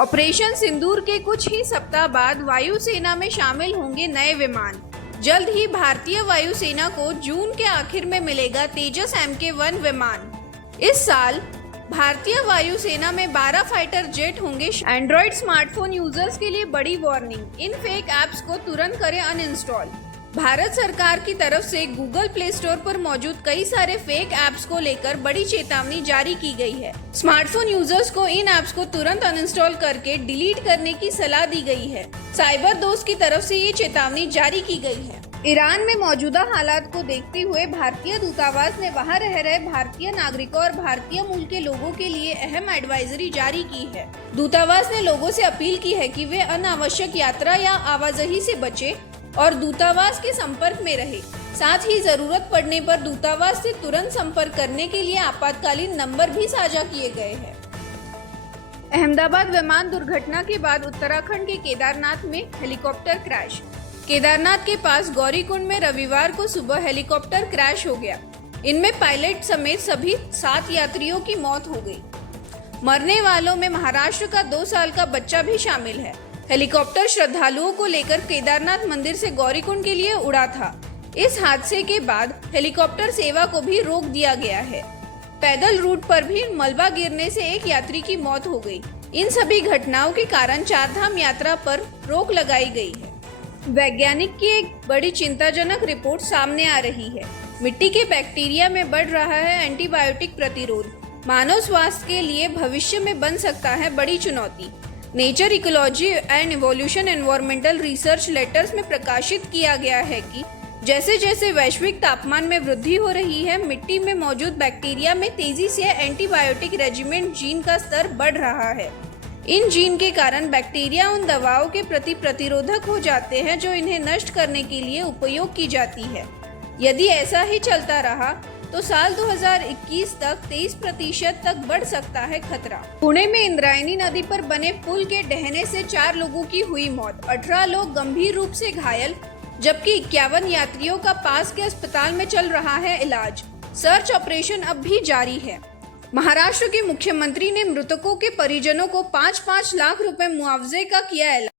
Operation सिंदूर के कुछ ही सप्ताह बाद वायुसेना में शामिल होंगे नए विमान। जल्द ही भारतीय वायुसेना को जून के आखिर में मिलेगा तेजस MK-1 विमान। इस साल भारतीय वायुसेना में 12 फाइटर जेट होंगे। एंड्रॉइड स्मार्टफोन यूजर्स के लिए बड़ी वार्निंग, इन फेक ऐप्स को तुरंत करें अनइंस्टॉल। भारत सरकार की तरफ से गूगल प्ले स्टोर पर मौजूद कई सारे फेक ऐप्स को लेकर बड़ी चेतावनी जारी की गई है। स्मार्टफोन यूजर्स को इन ऐप्स को तुरंत अनइंस्टॉल करके डिलीट करने की सलाह दी गई है। साइबर दोस्त की तरफ से ये चेतावनी जारी की गई है। ईरान में मौजूदा हालात को देखते हुए भारतीय दूतावास ने वहां रह रहे भारतीय नागरिकों और भारतीय मूल के लोगों के लिए अहम एडवाइजरी जारी की है। दूतावास ने लोगों से अपील की है कि वे अनावश्यक यात्रा या आवाजाही से बचें और दूतावास के संपर्क में रहे। साथ ही जरूरत पड़ने पर दूतावास से तुरंत संपर्क करने के लिए आपातकालीन नंबर भी साझा किए गए हैं। अहमदाबाद विमान दुर्घटना के बाद उत्तराखंड के केदारनाथ में हेलीकॉप्टर क्रैश। केदारनाथ के पास गौरीकुंड में रविवार को सुबह हेलीकॉप्टर क्रैश हो गया। इनमें पायलट समेत सभी 7 यात्रियों की मौत हो गई। मरने वालों में महाराष्ट्र का 2 साल का बच्चा भी शामिल है। हेलीकॉप्टर श्रद्धालुओं को लेकर केदारनाथ मंदिर से गौरीकुंड के लिए उड़ा था। इस हादसे के बाद हेलीकॉप्टर सेवा को भी रोक दिया गया है। पैदल रूट पर भी मलबा गिरने से एक यात्री की मौत हो गई। इन सभी घटनाओं के कारण चारधाम यात्रा पर रोक लगाई गई है। वैज्ञानिक की एक बड़ी चिंताजनक रिपोर्ट सामने आ रही है। मिट्टी के बैक्टीरिया में बढ़ रहा है एंटीबायोटिक प्रतिरोध। मानव स्वास्थ्य के लिए भविष्य में बन सकता है बड़ी चुनौती। Nature ecology and evolution environmental research letters में प्रकाशित किया गया है कि जैसे जैसे वैश्विक तापमान में वृद्धि हो रही है, मिट्टी में मौजूद बैक्टीरिया में तेजी से एंटीबायोटिक रेजिमेंट जीन का स्तर बढ़ रहा है। इन जीन के कारण बैक्टीरिया उन दवाओं के प्रति प्रतिरोधक हो जाते हैं जो इन्हें नष्ट करने के लिए उपयोग की जाती है। यदि ऐसा ही चलता रहा तो साल 2021 तक 23% तक बढ़ सकता है खतरा। पुणे में इंद्रायणी नदी पर बने पुल के ढहने से 4 लोगों की हुई मौत, 18 लोग गंभीर रूप से घायल, जबकि 51 यात्रियों का पास के अस्पताल में चल रहा है इलाज। सर्च ऑपरेशन अब भी जारी है। महाराष्ट्र के मुख्यमंत्री ने मृतकों के परिजनों को 5-5 लाख रुपए मुआवजे का किया ऐलान।